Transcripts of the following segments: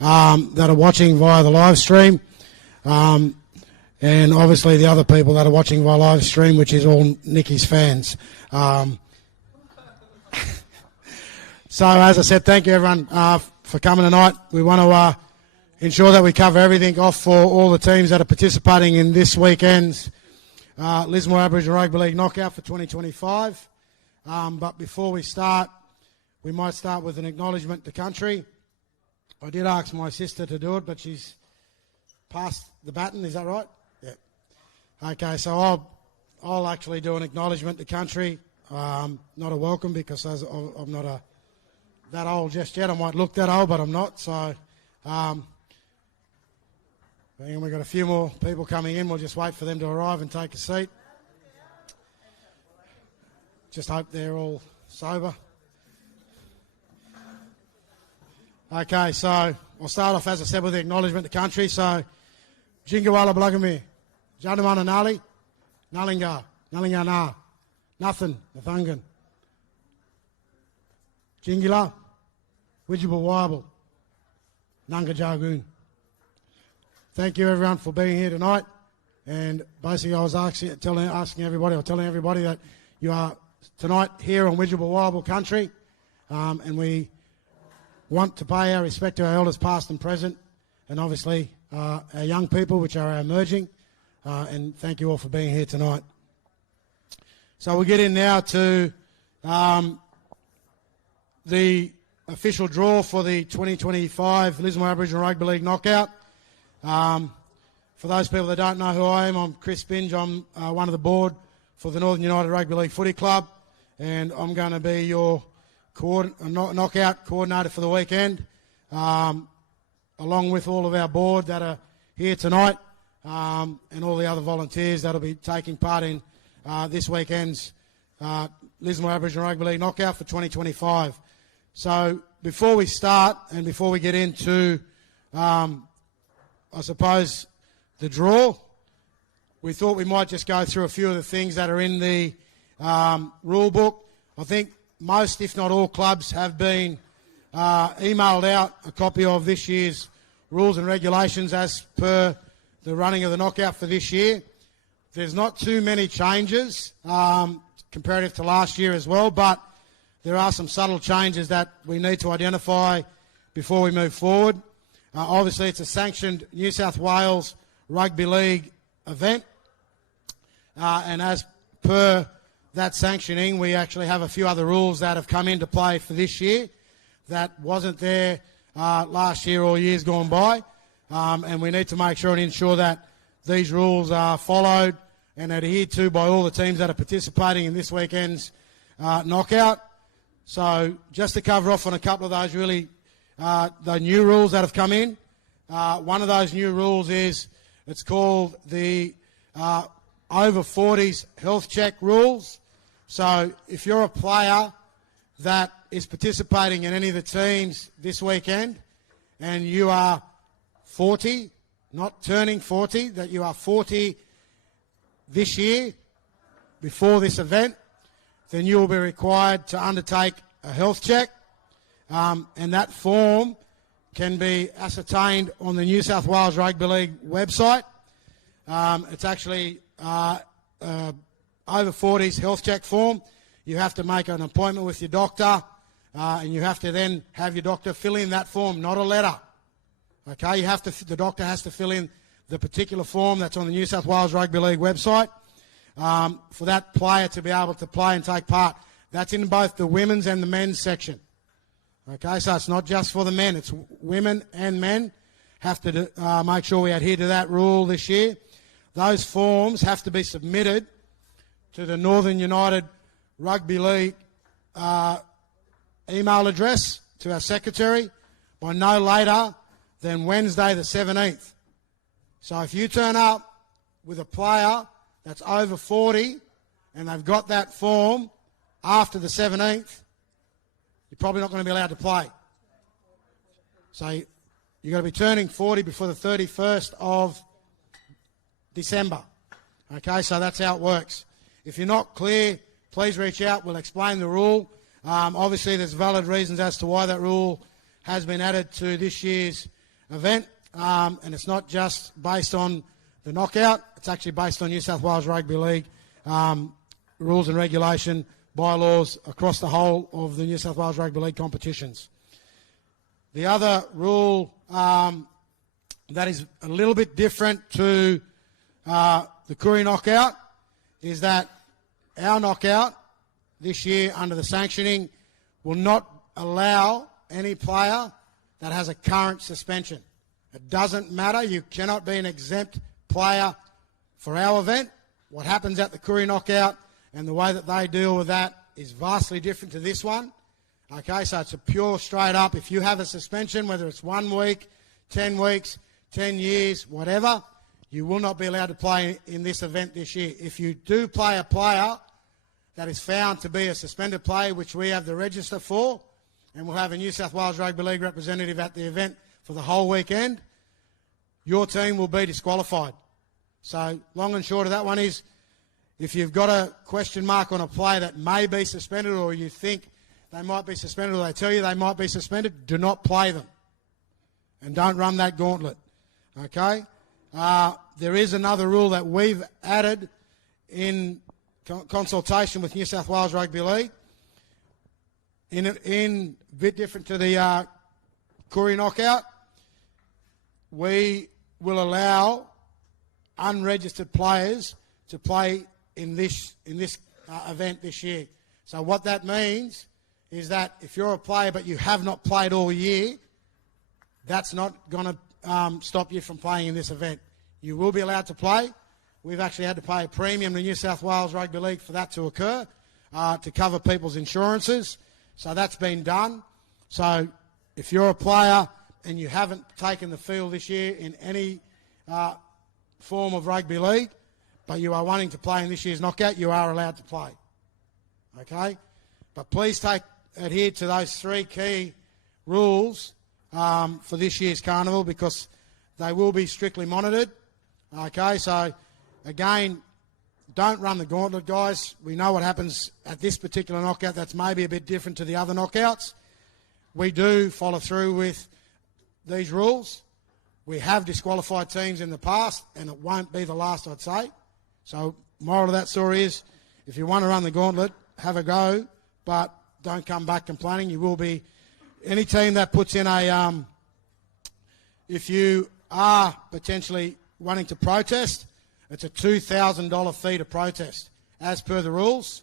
that are watching via the live stream, and obviously the other people that are watching via live stream, which is all Nicky's fans. So as I said, thank you everyone for coming tonight. We want to ensure that we cover everything off for all the teams that are participating in this weekend's Lismore Aboriginal Rugby League knockout for 2025. But before we start, we might start with an acknowledgement to country. I did ask my sister to do it, but she's passed the baton. Is that right? Yeah. Okay, so I'll actually do an acknowledgement to country, not a welcome, because I'm not that old just yet. I might look that old, but I'm not. So, and we've got a few more people coming in. We'll just wait for them to arrive and take a seat. Just hope they're all sober. Okay, so I'll start off, as I said, with the acknowledgement to country. So, Jingawala Blagami, Jadamana Nali, Nalinga, Nalinga Na, Nothing, Nathangan, Jingila, Widjibal Wibal, Nanga Jargoon. Thank you everyone for being here tonight. And basically I was telling everybody that you are tonight here on Widjibal Wibal country, and we want to pay our respect to our elders past and present, and obviously our young people, which are our emerging, and thank you all for being here tonight. So we'll get in now to the official draw for the 2025 Lismore Aboriginal Rugby League knockout. For those people that don't know who I am, I'm Chris Binge. I'm one of the board for the Northern United Rugby League Footy Club, and I'm going to be your knockout coordinator for the weekend, along with all of our board that are here tonight, and all the other volunteers that will be taking part in this weekend's Lismore Aboriginal Rugby League knockout for 2025. So before we start and before we get into, I suppose, the draw, we thought we might just go through a few of the things that are in the rule book. I think most, if not all, clubs have been emailed out a copy of this year's rules and regulations as per the running of the knockout for this year. There's not too many changes comparative to last year as well, but there are some subtle changes that we need to identify before we move forward. Obviously, it's a sanctioned New South Wales Rugby League event, and as per that sanctioning, we actually have a few other rules that have come into play for this year that wasn't there last year or years gone by, and we need to make sure and ensure that these rules are followed and adhered to by all the teams that are participating in this weekend's knockout. So just to cover off on a couple of those really the new rules that have come in. One of those new rules is it's called the over 40s health check rules. So if you're a player that is participating in any of the teams this weekend and you are 40, not turning 40, that you are 40 this year before this event, then you will be required to undertake a health check, and that form can be ascertained on the New South Wales Rugby League website. It's actually over 40s health check form. You have to make an appointment with your doctor, and you have to then have your doctor fill in that form, not a letter. Okay, the doctor has to fill in the particular form that's on the New South Wales Rugby League website for that player to be able to play and take part. That's in both the women's and the men's section. Okay, so it's not just for the men, it's women and men have to make sure we adhere to that rule this year. Those forms have to be submitted to the Northern United Rugby League email address, to our secretary, by no later than Wednesday the 17th. So if you turn up with a player that's over 40 and they've got that form after the 17th, you're probably not going to be allowed to play. So you've got to be turning 40 before the 31st of December. Okay, so that's how it works. If you're not clear, please reach out. We'll explain the rule. Obviously, there's valid reasons as to why that rule has been added to this year's event, and it's not just based on the knockout. It's actually based on New South Wales Rugby League rules and regulation, bylaws across the whole of the New South Wales Rugby League competitions. The other rule that is a little bit different to the Koori knockout is that our knockout this year under the sanctioning will not allow any player that has a current suspension. It doesn't matter. You cannot be an exempt player for our event. What happens at the Koori knockout and the way that they deal with that is vastly different to this one. Okay, so it's a pure straight up. If you have a suspension, whether it's 1 week, 10 weeks, 10 years, whatever, you will not be allowed to play in this event this year. If you do play a player that is found to be a suspended player, which we have the register for, and we'll have a New South Wales Rugby League representative at the event for the whole weekend, your team will be disqualified. So long and short of that one is, if you've got a question mark on a player that may be suspended, or you think they might be suspended, or they tell you they might be suspended, do not play them. And don't run that gauntlet. Okay? There is another rule that we've added in consultation with New South Wales Rugby League. In a bit different to the Koori knockout, we will allow unregistered players to play in this event this year. So what that means is that if you're a player but you have not played all year, that's not going to stop you from playing in this event. You will be allowed to play. We've actually had to pay a premium to New South Wales Rugby League for that to occur, to cover people's insurances. So that's been done. So if you're a player and you haven't taken the field this year in any form of rugby league, but you are wanting to play in this year's knockout, you are allowed to play. Okay? But please adhere to those 3 key rules for this year's carnival, because they will be strictly monitored. Okay, so again, don't run the gauntlet, guys. We know what happens at this particular knockout. That's maybe a bit different to the other knockouts. We do follow through with these rules. We have disqualified teams in the past, and it won't be the last, I'd say. So moral of that story is, if you want to run the gauntlet, have a go, but don't come back complaining. You will be... Any team that puts in a... if you are potentially wanting to protest, it's a $2,000 fee to protest, as per the rules.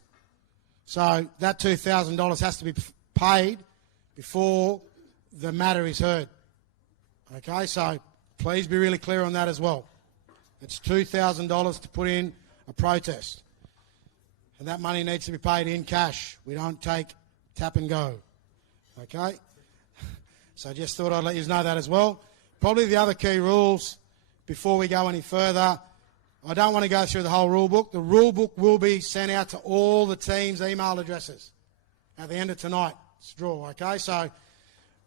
So that $2,000 has to be paid before the matter is heard. Okay, so please be really clear on that as well. It's $2,000 to put in a protest. And that money needs to be paid in cash. We don't take tap and go. Okay? So just thought I'd let you know that as well. Probably the other key rules, before we go any further, I don't want to go through the whole rule book. The rule book will be sent out to all the teams' email addresses at the end of tonight's draw, okay? So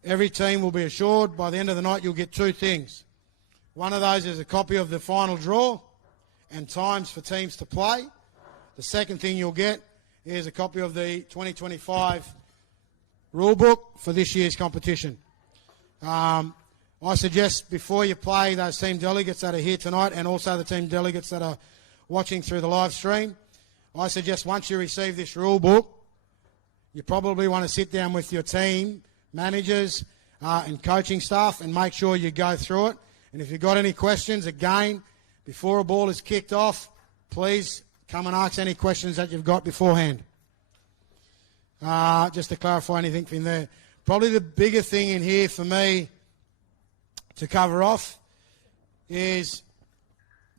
every team will be assured by the end of the night you'll get 2 things. One of those is a copy of the final draw and times for teams to play. The second thing you'll get is a copy of the 2025 rule book for this year's competition. I suggest before you play, those team delegates that are here tonight, and also the team delegates that are watching through the live stream, I suggest once you receive this rule book, you probably want to sit down with your team, managers and coaching staff, and make sure you go through it. And if you've got any questions, again, before a ball is kicked off, please come and ask any questions that you've got beforehand. Just to clarify anything from there. Probably the bigger thing in here for me to cover off is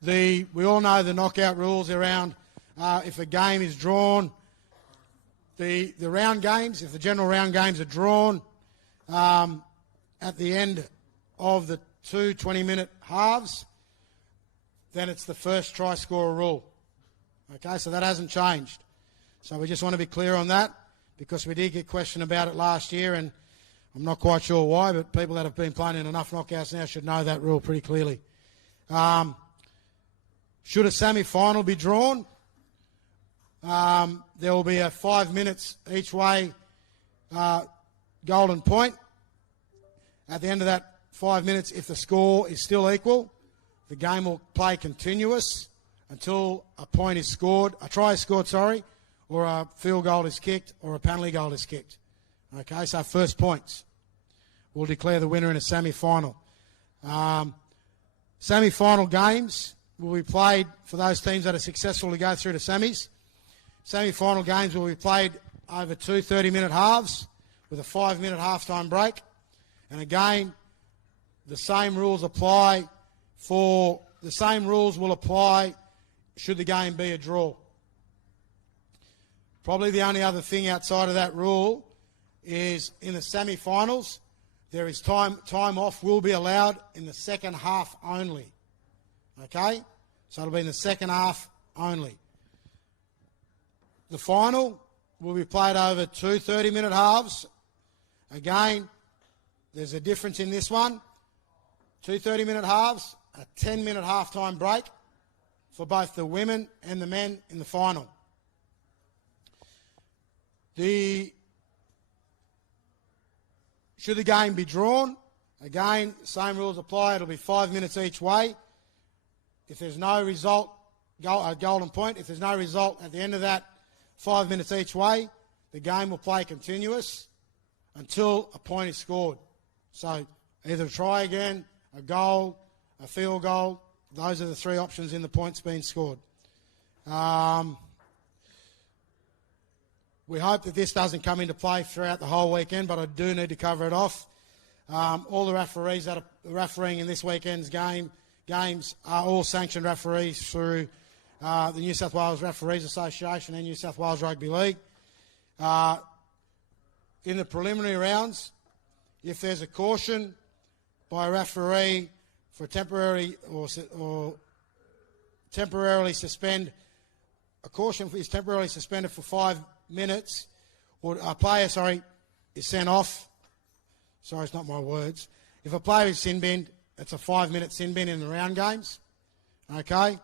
we all know the knockout rules around if a game is drawn, the round games, if the general round games are drawn at the end of the 2 20-minute halves, then it's the first try scorer rule. Okay, so that hasn't changed. So we just want to be clear on that, because we did get questioned about it last year, and I'm not quite sure why, but people that have been playing in enough knockouts now should know that rule pretty clearly. Should a semi-final be drawn, there will be a 5 minutes each way golden point. At the end of that 5 minutes. If the score is still equal, the game will play continuous until a point is scored, a try is scored, or a field goal is kicked, or a penalty goal is kicked. Okay, so first points will declare the winner in a semi-final. Semi-final games will be played for those teams that are successful to go through to semis. Semi-final games will be played over 2 30-minute halves with a 5-minute halftime break. And again, the same rules will apply should the game be a draw. Probably the only other thing outside of that rule is in the semi-finals, there is time off will be allowed in the second half only. Okay? So it'll be in the second half only. The final will be played over 2 30-minute halves. Again, there's a difference in this one. 2 30-minute halves, a 10-minute halftime break for both the women and the men in the final. Should the game be drawn, again, same rules apply. It'll be 5 minutes each way. If there's no result, a golden point. If there's no result at the end of that 5 minutes each way, the game will play continuous until a point is scored. So either try again, a goal, a field goal. Those are the 3 options in the points being scored. We hope that this doesn't come into play throughout the whole weekend, but I do need to cover it off. All the referees that are refereeing in this weekend's games are all sanctioned referees through the New South Wales Referees Association and New South Wales Rugby League. In the preliminary rounds, if there's a caution by a referee for temporarily suspend, a caution is temporarily suspended for 5 minutes, or a player, is sent off. Sorry, it's not my words. If a player is sin binned, it's a 5-minute sin bin in the round games. Okay?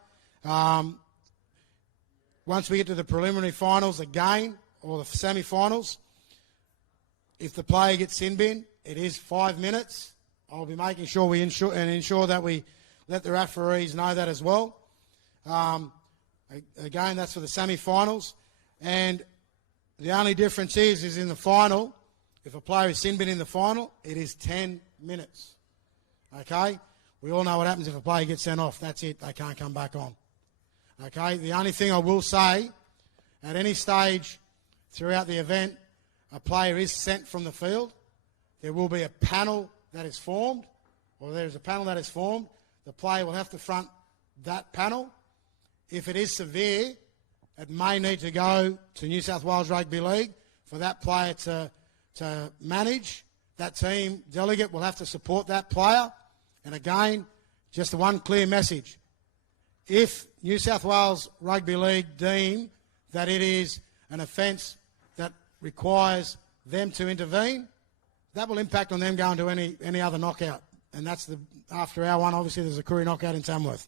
Once we get to the preliminary finals again, or the semi-finals, if the player gets sin binned, it is 5 minutes. I'll be making sure we ensure that we let the referees know that as well. Again, that's for the semi-finals. And the only difference is in the final, if a player is sin bin in the final, it is 10 minutes. Okay? We all know what happens if a player gets sent off. That's it. They can't come back on. Okay? The only thing I will say, at any stage throughout the event, a player is sent from the field. There will be a panel that is formed, or there's a panel that is formed. The player will have to front that panel. If it is severe, it may need to go to New South Wales Rugby League for that player to manage. That team delegate will have to support that player. And again, just the one clear message. If New South Wales Rugby League deem that it is an offence that requires them to intervene, that will impact on them going to any other knockout. And that's after our one, obviously there's a Koori knockout in Tamworth.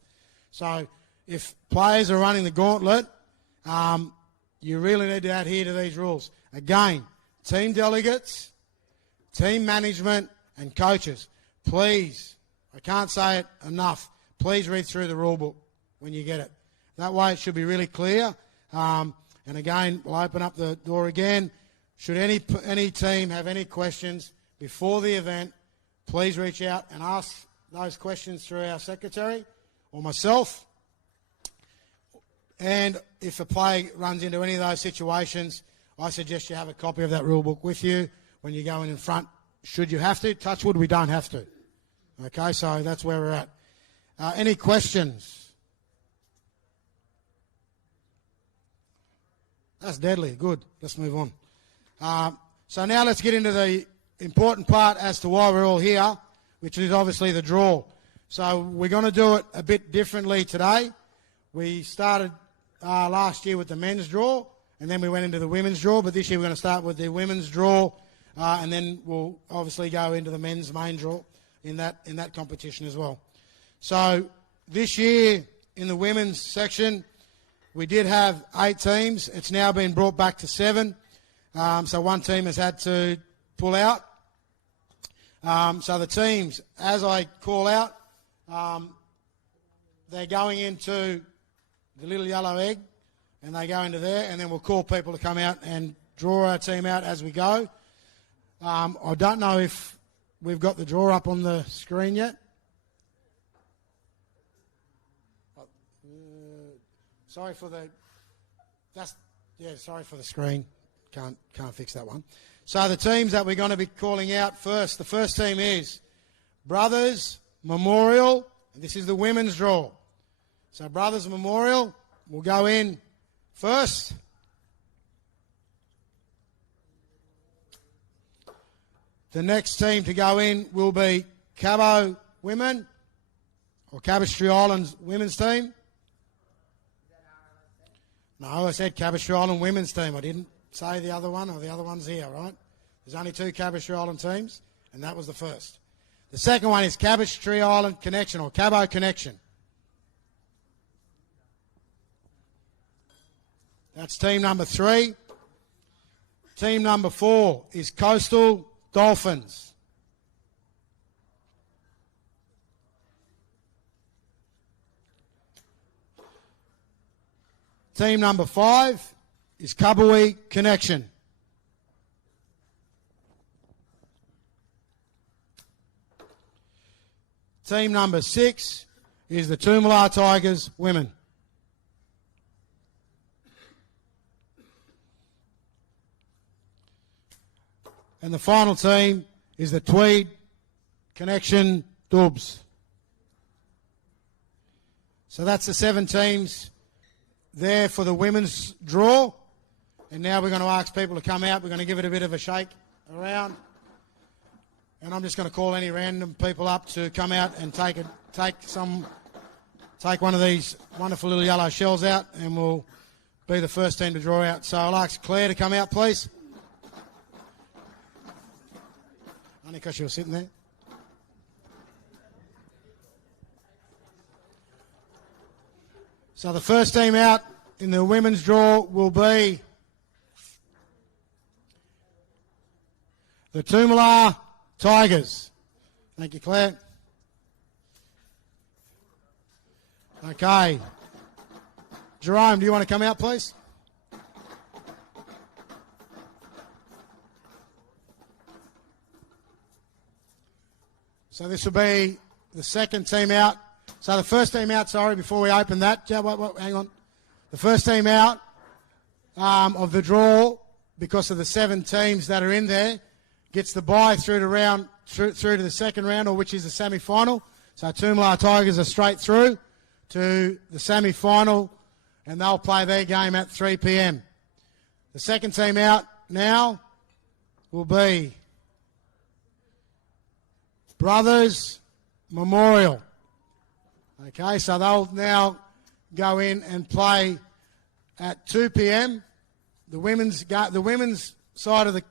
So if players are running the gauntlet, you really need to adhere to these rules. Again, team delegates, team management and coaches, please, I can't say it enough, please read through the rule book when you get it. That way it should be really clear. And again, we'll open up the door again. Should any team have any questions before the event, please reach out and ask those questions through our secretary or myself. And if a player runs into any of those situations, I suggest you have a copy of that rule book with you when you go in front. Should you have to, touch wood, we don't have to. Okay, so that's where we're at. Any questions? That's deadly. Good. Let's move on. So now let's get into the important part as to why we're all here, which is obviously the draw. So we're going to do it a bit differently today. We started last year with the men's draw, and then we went into the women's draw, but this year we're going to start with the women's draw, and then we'll obviously go into the men's main draw in that competition as well. So this year in the women's section, we did have 8 teams. It's now been brought back to 7. So one team has had to pull out. So the teams, as I call out, they're going into the little yellow egg, and they go into there, and then we'll call people to come out and draw our team out as we go. I don't know if we've got the draw up on the screen yet. Sorry for the screen. Can't fix that one. So the teams that we're going to be calling out first. The first team is Brothers Memorial. This is the women's draw. So Brothers Memorial will go in first. The next team to go in will be Cabo Women, or Cabestry Islands women's team. No, I said Cabestry Island women's team. I didn't say the other one, or the other one's here, right? There's only 2 Cabestry Island teams, and that was the first. The second one is Cabestry Island Connection, or Cabo Connection. That's team number 3. Team number 4 is Coastal Dolphins. Team number 5 is Kabui Connection. Team number 6 is the Toomala Tigers Women. And the final team is the Tweed Connection Dubs. So that's the 7 teams there for the women's draw. And now we're going to ask people to come out. We're going to give it a bit of a shake around. And I'm just going to call any random people up to come out and take one of these wonderful little yellow shells out, and we'll be the first team to draw out. So I'll ask Claire to come out, please. Only because you were sitting there. So the first team out in the women's draw will be the Toomala Tigers. Thank you, Claire. Okay. Jerome, do you want to come out, please? So this will be the second team out. So the first team out, sorry, before we open that. Hang on. The first team out of the draw, because of the 7 teams that are in there, gets the bye through to the second round, or which is the semi-final. So Toomala Tigers are straight through to the semi-final, and they'll play their game at 3 p.m. The second team out now will be Brothers Memorial. Okay, so they'll now go in and play at 2 p.m. The women's side of the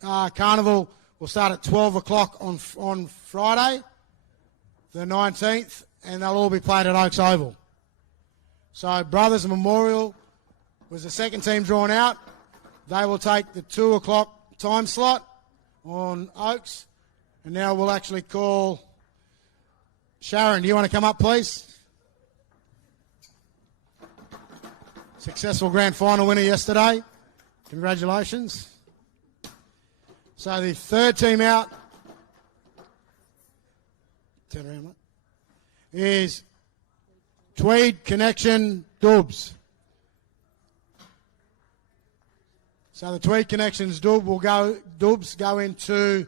Carnival will start at 12 o'clock on Friday, the 19th, and they'll all be played at Oaks Oval. So Brothers Memorial was the second team drawn out. They will take the 2 o'clock time slot on Oaks. And now we'll actually call Sharon. Do you want to come up, please? Successful grand final winner yesterday. Congratulations. So the third team out, turn around, mate, is Tweed Connection Dubs. So the Tweed Connections Dubs go into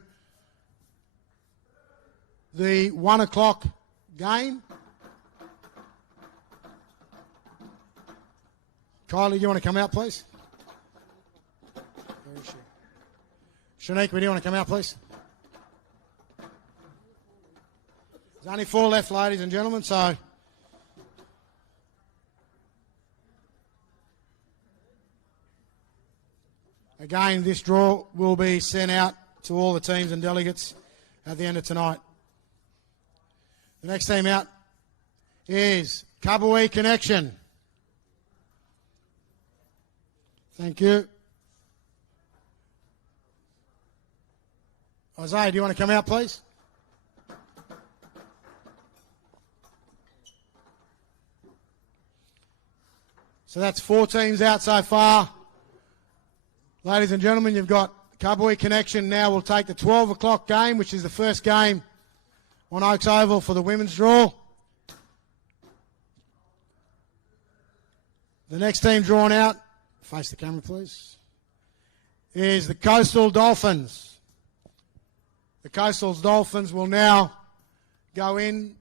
the 1 o'clock game. Kylie, you want to come out, please? Where is she? Shanique, do you want to come out, please? There's only 4 left, ladies and gentlemen, so again, this draw will be sent out to all the teams and delegates at the end of tonight. The next team out is Kabui Connection. Thank you. Isaiah, do you want to come out, please? So that's 4 teams out so far. Ladies and gentlemen, you've got Kabui Connection now will take the 12 o'clock game, which is the first game on Oaks Oval for the women's draw. The next team drawn out, face the camera please, is the Coastal Dolphins. The Coastal Dolphins will now go in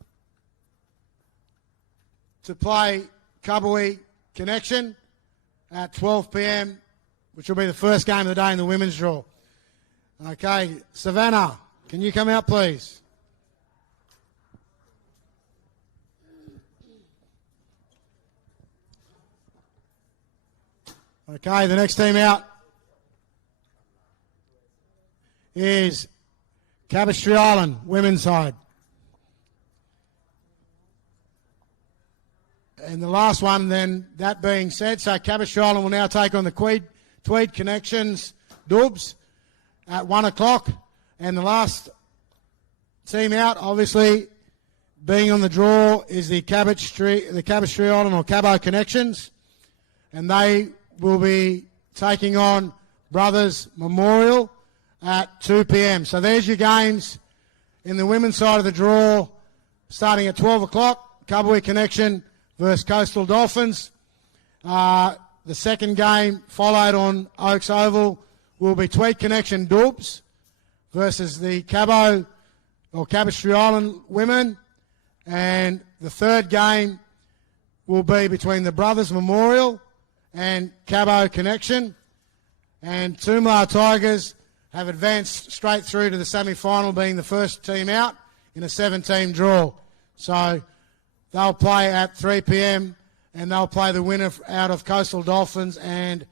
to play Kabui Connection at 12 p.m, which will be the first game of the day in the women's draw. Okay, Savannah, can you come out, please? Okay, the next team out is Cabestry Island, women's side. And the last one then, that being said, so Cabestry Island will now take on the Tweed Connections Dubs at 1 o'clock. And the last team out, obviously, being on the draw is the Cabestry Island or Cabo Connections. And they will be taking on Brothers Memorial at 2 p.m. So there's your games in the women's side of the draw, starting at 12 o'clock. Kabui Connection versus Coastal Dolphins. The second game, followed on Oaks Oval, will be Tweed Connection Dubs versus the Cabo or Cabestry Island women. And the third game will be between the Brothers Memorial and Cabo Connection. And Toomlar Tigers have advanced straight through to the semi-final, being the first team out in a 7-team draw. So they'll play at 3 p.m. and they'll play the winner out of Coastal Dolphins and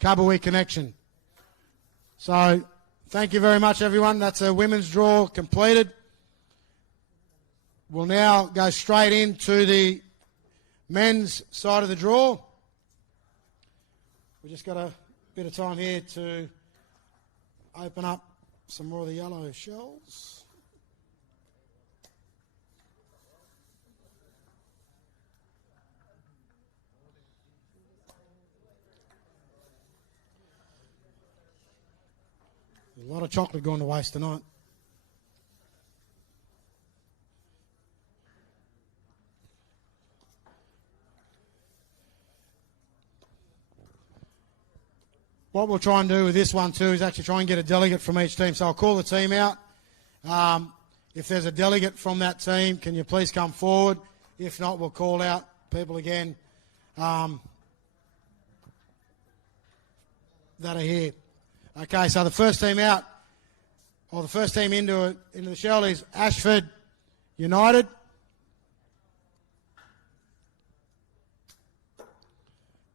Kabui Connection. So thank you very much, everyone. That's a women's draw completed. We'll now go straight into the men's side of the draw. We've just got a bit of time here to open up some more of the yellow shells. There's a lot of chocolate going to waste tonight. What we'll try and do with this one too is actually try and get a delegate from each team. So I'll call the team out. If there's a delegate from that team, can you please come forward? If not, we'll call out people again that are here. Okay, so the first team out, or the first team into the shell is Ashford United.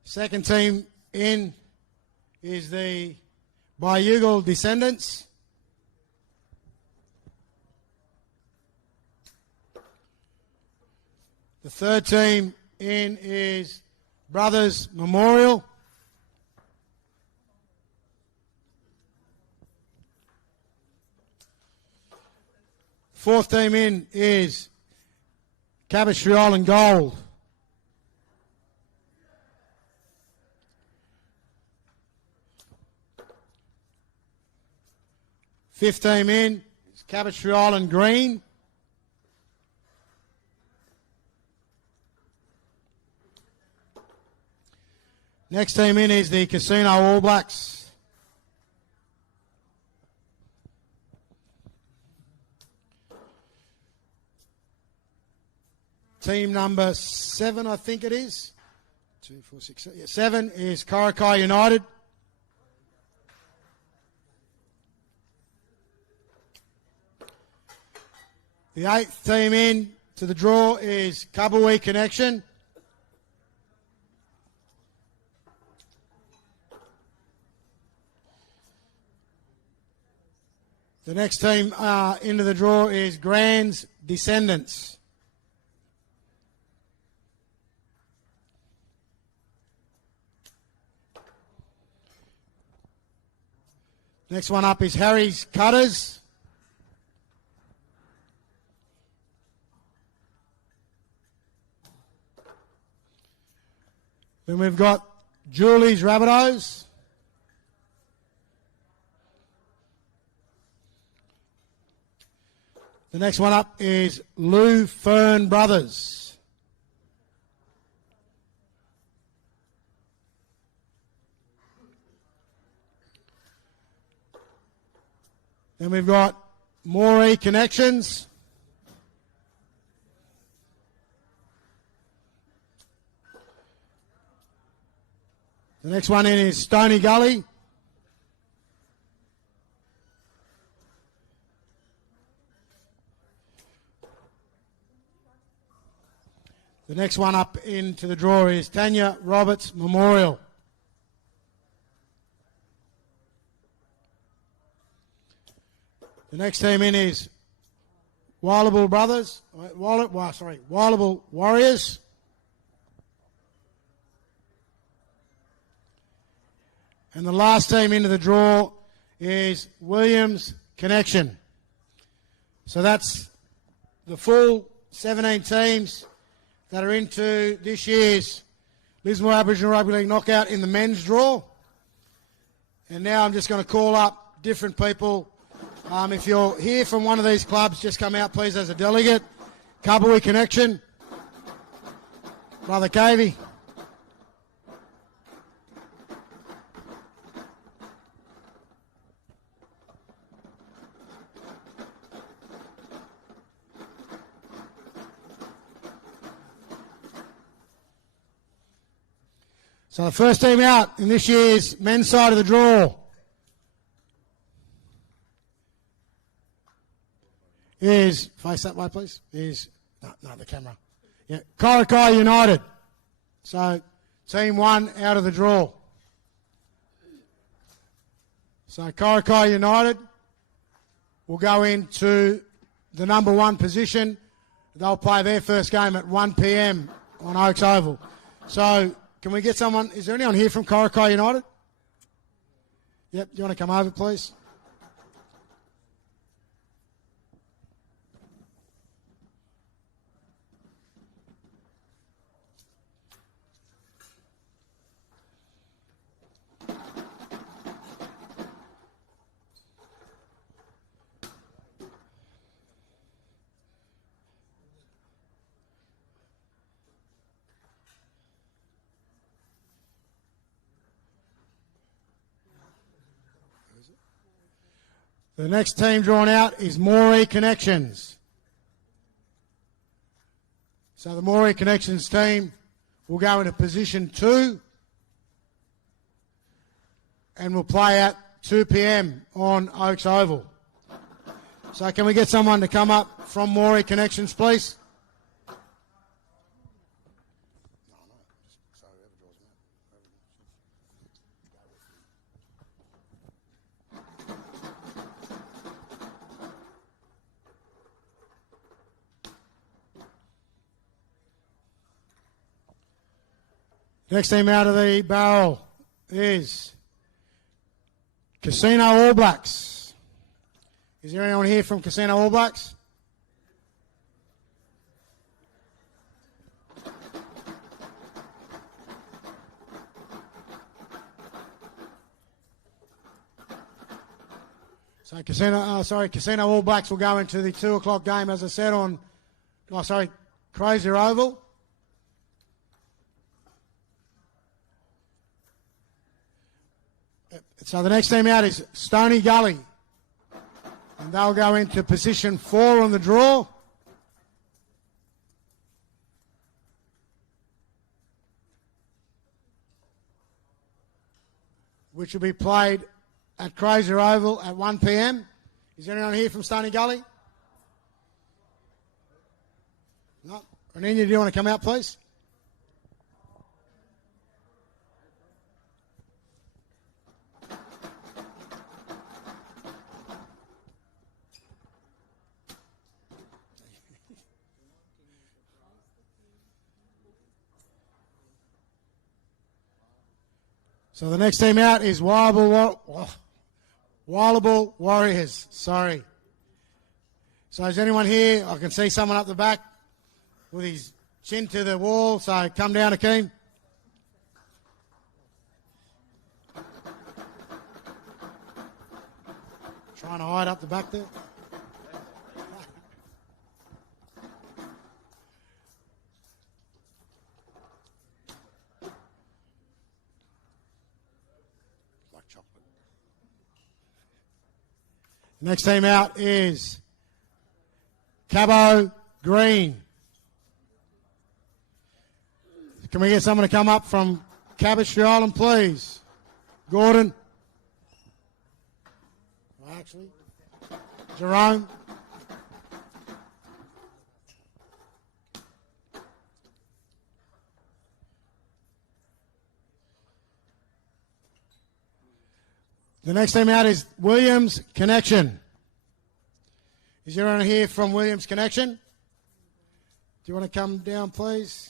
Second team in is the Bayugal Descendants. The third team in is Brothers Memorial. Fourth team in is Cabestry Island Gold. Fifth team in is Cabestry Island Green. Next team in is the Casino All Blacks. Team number 7, I think it is. 2, 4, 6, 7 is Karakai United. The 8th team in to the draw is Kabui Connection. The next team into the draw is Grand's Descendants. Next one up is Harry's Cutters. Then we've got Julie's Rabbitohs. The next one up is Lou Fern Brothers. Then we've got Moree Connections. The next one in is Stony Gully. The next one up into the draw is Tanya Roberts Memorial. The next team in is Wallabill Brothers, Wallabill Warriors. And the last team into the draw is Williams Connection. So that's the full 17 teams that are into this year's Lismore Aboriginal Rugby League knockout in the men's draw. And now I'm just going to call up different people. If you're here from one of these clubs, just come out, please, as a delegate. Kabui Connection. Brother Cavey. So the first team out in this year's men's side of the draw is, face that way please, no, the camera. Yeah, Korokai United. So team one out of the draw. So Korokai United will go into the number one position. They'll play their first game at 1 p.m. on Oaks Oval. So can we get someone, is there anyone here from Korokai United? Yep, do you want to come over, please? The next team drawn out is Moree Connections. So the Moree Connections team will go into position 2 and will play at 2 p.m. on Oaks Oval. So can we get someone to come up from Moree Connections, please? Next team out of the barrel is Casino All Blacks. Is there anyone here from Casino All Blacks? So Casino All Blacks will go into the 2 o'clock game, as I said, on, Crozier Oval. So the next team out is Stony Gully, and they'll go into position 4 on the draw. Which will be played at Crozier Oval at 1 p.m. Is there anyone here from Stony Gully? No. Renina, do you want to come out, please? So the next team out is Wallabill Warriors. Sorry. So is anyone here? I can see someone up the back with his chin to the wall. So come down, Akeem. Trying to hide up the back there. Like chocolate. Next team out is Cabo Green. Can we get someone to come up from Cabotry Island, please? Gordon. Actually, Jerome. The next team out is Williams Connection. Is anyone here from Williams Connection? Do you want to come down, please?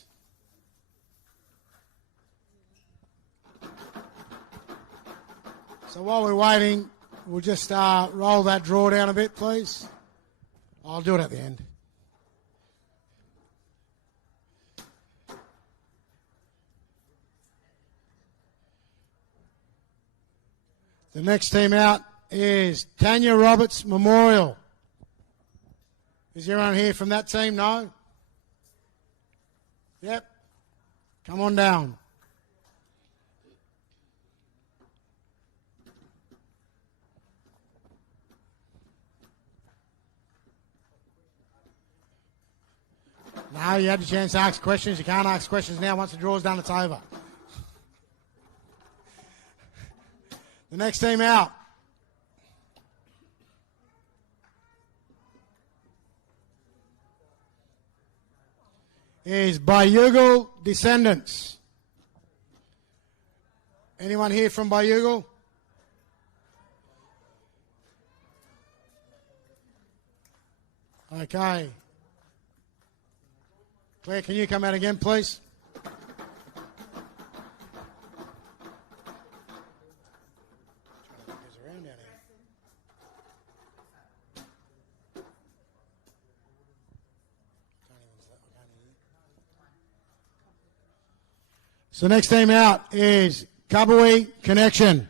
So while we're waiting, we'll just roll that draw down a bit, please. I'll do it at the end. The next team out is Tanya Roberts Memorial. Is anyone here from that team? No? Yep. Come on down. No, you had the chance to ask questions. You can't ask questions now. Once the draw's done, it's over. The next team out is Bayugal Descendants. Anyone here from Bayugal? Okay. Claire, can you come out again, please? So next team out is Kabui Connection.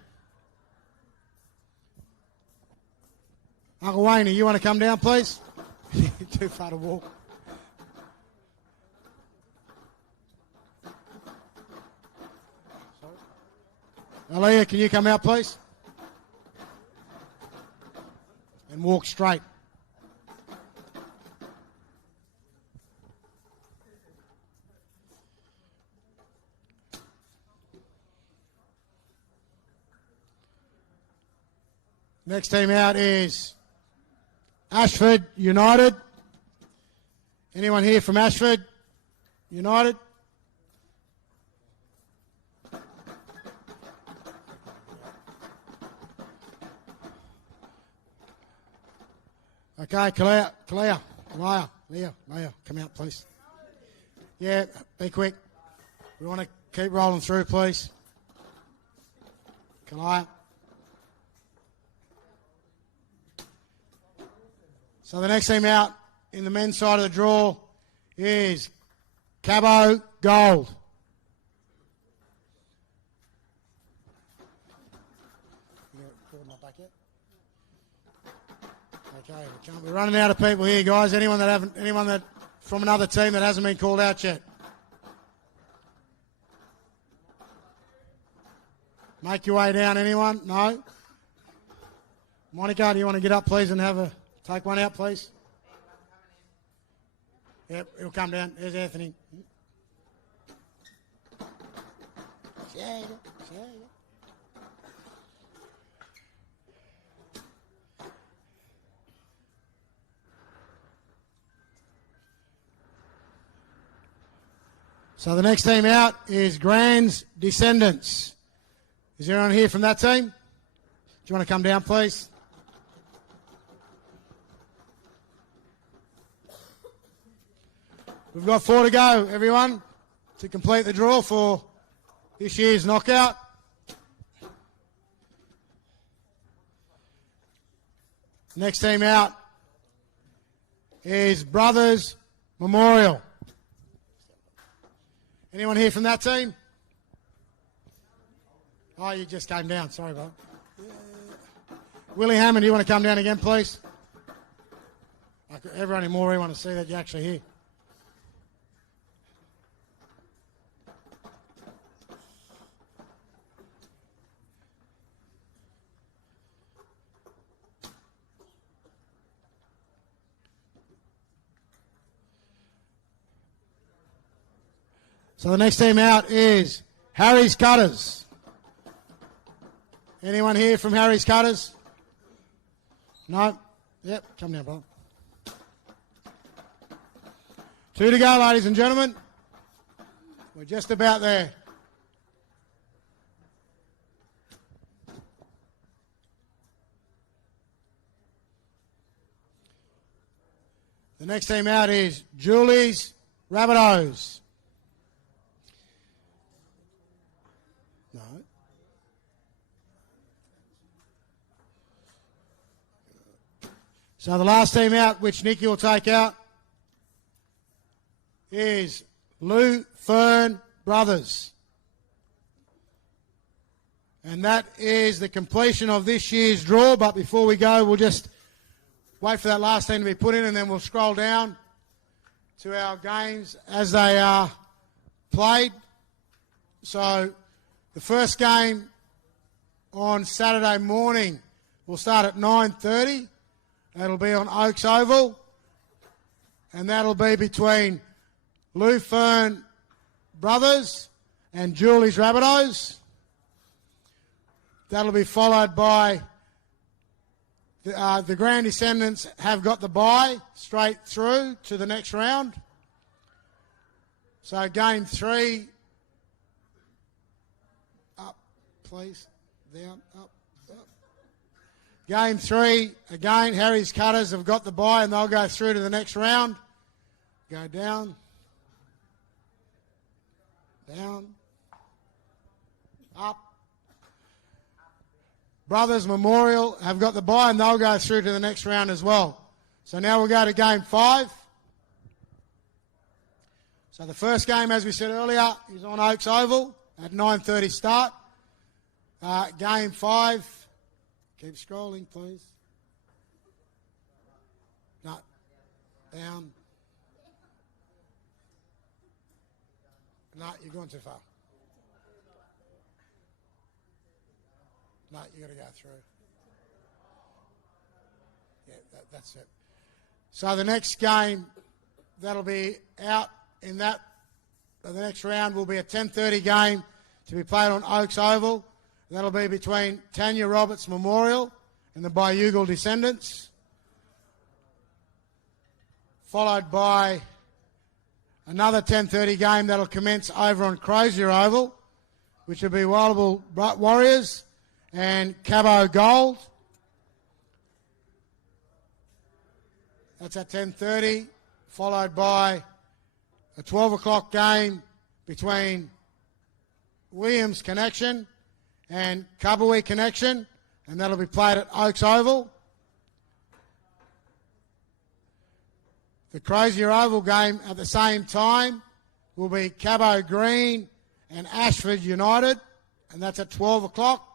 Uncle Wayne, you want to come down, please? Too far to walk. Aaliyah, can you come out, please? And walk straight. Next team out is Ashford United. Anyone here from Ashford United? Okay, Leah, come out, please. Yeah, be quick. We want to keep rolling through, please. Kalaya. So the next team out in the men's side of the draw is Cabo Gold. Okay, we're running out of people here, guys. Anyone that from another team that hasn't been called out yet? Make your way down, anyone? No? Monica, do you want to get up, please, and take one out, please? Yep, he'll come down. There's Anthony. So the next team out is Grand's Descendants. Is there anyone here from that team? Do you want to come down, please? We've got 4 to go, everyone, to complete the draw for this year's knockout. Next team out is Brothers Memorial. Anyone here from that team? Oh, you just came down. Sorry, bro. Willie Hammond, do you want to come down again, please? Everyone in Moree want to see that you're actually here. So the next team out is Harry's Cutters. Anyone here from Harry's Cutters? No? Yep, come down, brother. 2 to go, ladies and gentlemen. We're just about there. The next team out is Julie's Rabbitohs. No. So the last team out, which Nicky will take out, is Lou Fern Brothers. And that is the completion of this year's draw. But before we go, we'll just wait for that last team to be put in, and then we'll scroll down to our games as they are played. So the first game on Saturday morning will start at 9:30. That'll be on Oaks Oval. And that'll be between Lou Fern Brothers and Julie's Rabbitohs. That'll be followed by the Grand Descendants have got the bye straight through to the next round. So game 3, up please, down, up, up. Game 3, again Harry's Cutters have got the bye and they'll go through to the next round. Go down. Down, up. Brothers Memorial have got the bye and they'll go through to the next round as well. So now we'll go to game 5. So the first game, as we said earlier, is on Oaks Oval at 9:30 start. Game 5. Keep scrolling, please. No. Down. No, you're going too far. No, you got to go through. Yeah, that's it. So the next game that'll be out in that, the next round will be a 10:30 game to be played on Oaks Oval. That'll be between Tanya Roberts Memorial and the Bayugal Descendants, followed by another 10:30 game that'll commence over on Crozier Oval, which will be Wildable Warriors and Cabo Gold. That's at 10:30, followed by a 12 o'clock game between Williams Connection and Cubberwee Connection, and that'll be played at Oaks Oval. The Crozier Oval game at the same time will be Cabo Green and Ashford United, and that's at 12 o'clock.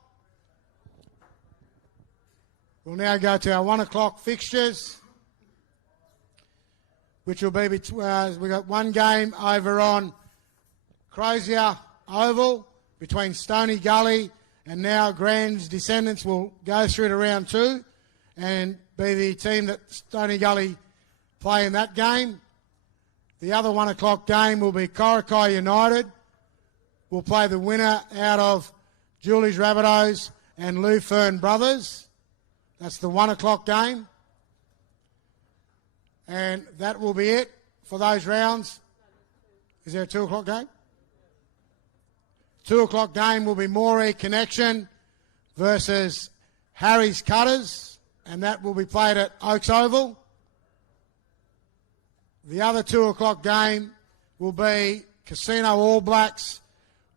We'll now go to our 1 o'clock fixtures, which will be we've got one game over on Crozier Oval between Stony Gully and now Grand's Descendants will go through to round 2 and be the team that Stony Gully play in that game. The other 1 o'clock game will be Corica United. We'll play the winner out of Julie's Rabbitohs and Lou Fern Brothers. That's the 1 o'clock game. And that will be it for those rounds. Is there a 2 o'clock game? 2 o'clock game will be Moree Connection versus Harry's Cutters, and that will be played at Oaks Oval. The other 2 o'clock game will be Casino All Blacks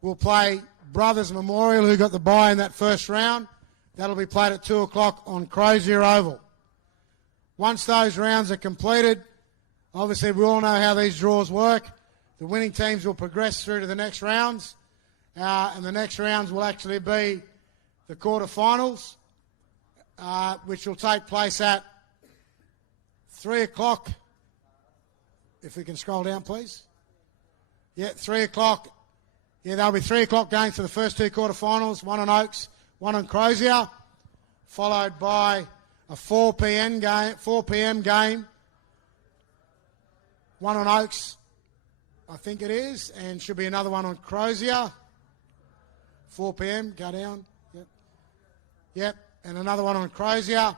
will play Brothers Memorial, who got the bye in that first round. That'll be played at 2 o'clock on Crozier Oval. Once those rounds are completed, obviously we all know how these draws work. The winning teams will progress through to the next rounds, and the next rounds will actually be the quarterfinals. which will take place at 3 o'clock. If we can scroll down, please. Yeah, 3 o'clock. Yeah, there'll be 3 o'clock games for the first two quarterfinals, one on Oaks, one on Crozier, followed by a 4 p.m. game, one on Oaks, I think it is, and should be another one on Crozier. 4 p.m. Go down. Yep, and another one on Crozier,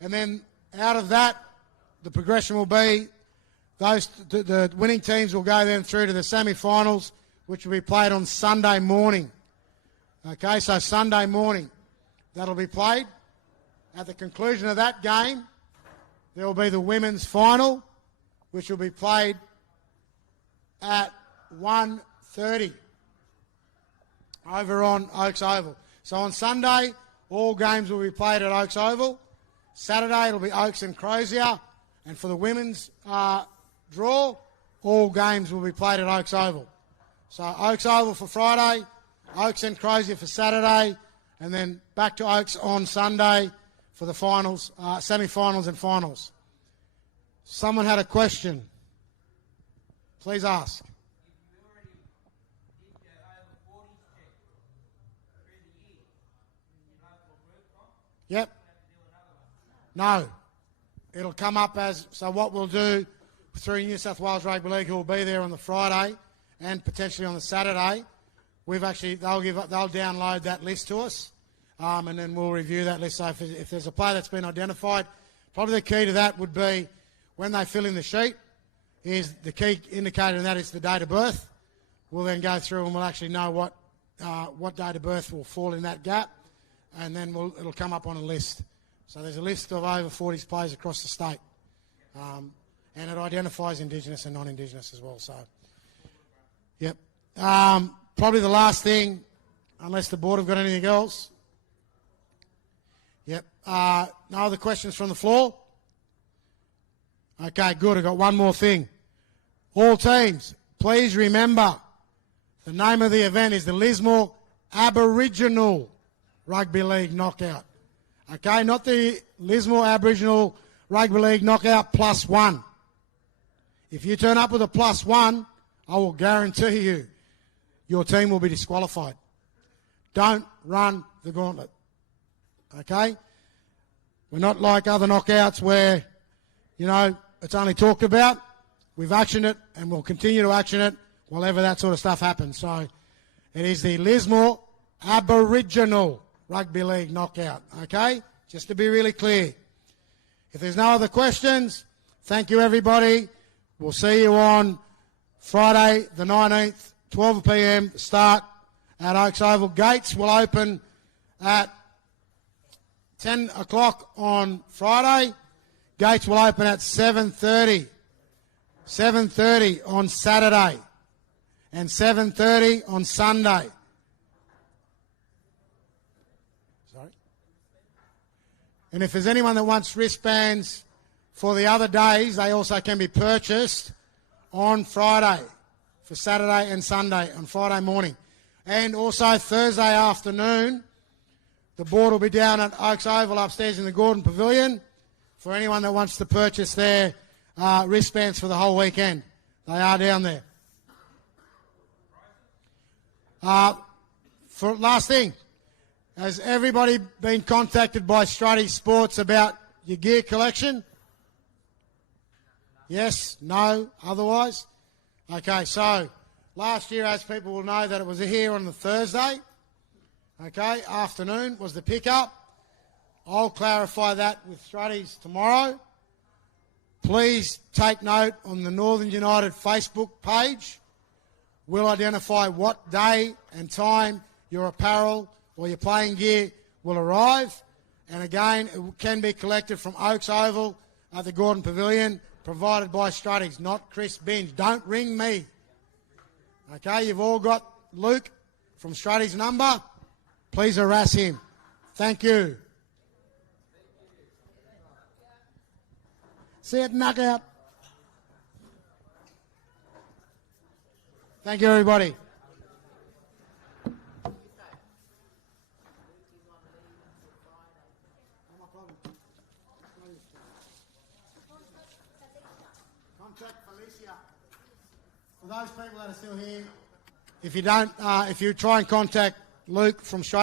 and then out of that, the progression will be the winning teams will go then through to the semi-finals, which will be played on Sunday morning. Okay, so Sunday morning, that'll be played. At the conclusion of that game, there will be the women's final, which will be played at 1:30 over on Oaks Oval. So on Sunday, all games will be played at Oaks Oval. Saturday, it'll be Oaks and Crozier. And for the women's draw, all games will be played at Oaks Oval. So Oaks Oval for Friday, Oaks and Crozier for Saturday, and then back to Oaks on Sunday for the finals, semi-finals and finals. Someone had a question. Please ask. Yep. No. It'll come up as, so what we'll do through New South Wales Rugby League, who will be there on the Friday and potentially on the Saturday, they'll download that list to us, and then we'll review that list. So if there's a player that's been identified, probably the key to that would be when they fill in the sheet, is the key indicator in that is the date of birth. We'll then go through and we'll actually know what date of birth will fall in that gap, and then it'll come up on a list. So there's a list of over 40 players across the state, and it identifies Indigenous and non-Indigenous as well. So, yep. Probably the last thing, unless the board have got anything else. Yep. No other questions from the floor? Okay, good. I've got one more thing. All teams, please remember the name of the event is the Lismore Aboriginal Rugby League Knockout. Okay, not the Lismore Aboriginal Rugby League Knockout +1. If you turn up with a +1, I will guarantee you your team will be disqualified. Don't run the gauntlet. Okay? We're not like other knockouts where, it's only talked about. We've actioned it and we'll continue to action it whenever that sort of stuff happens. So it is the Lismore Aboriginal Rugby League Knockout. Okay? Just to be really clear. If there's no other questions, thank you everybody. We'll see you on Friday the 19th, 12 p.m. start at Oaks Oval. Gates will open at 10 o'clock on Friday. Gates will open at 7:30. 7:30 on Saturday. And 7:30 on Sunday. Sorry? And if there's anyone that wants wristbands for the other days, they also can be purchased on Friday for Saturday and Sunday, on Friday morning. And also Thursday afternoon, the board will be down at Oaks Oval upstairs in the Gordon Pavilion for anyone that wants to purchase their wristbands for the whole weekend. They are down there. For last thing, has everybody been contacted by Strutty Sports about your gear collection? Yes? No? Otherwise? Okay, so last year, as people will know, that it was here on the Thursday. Okay, afternoon was the pickup. I'll clarify that with Strutty's tomorrow. Please take note on the Northern United Facebook page. We'll identify what day and time your apparel or your playing gear will arrive. And again, it can be collected from Oaks Oval at the Gordon Pavilion, provided by Strutty's, not Chris Binge. Don't ring me. Okay, you've all got Luke from Strutty's number. Please harass him. Thank you. See it, knockout. Thank you, everybody. contact Felicia. For those people that are still here, if you don't, if you try and contact Luke from Australia.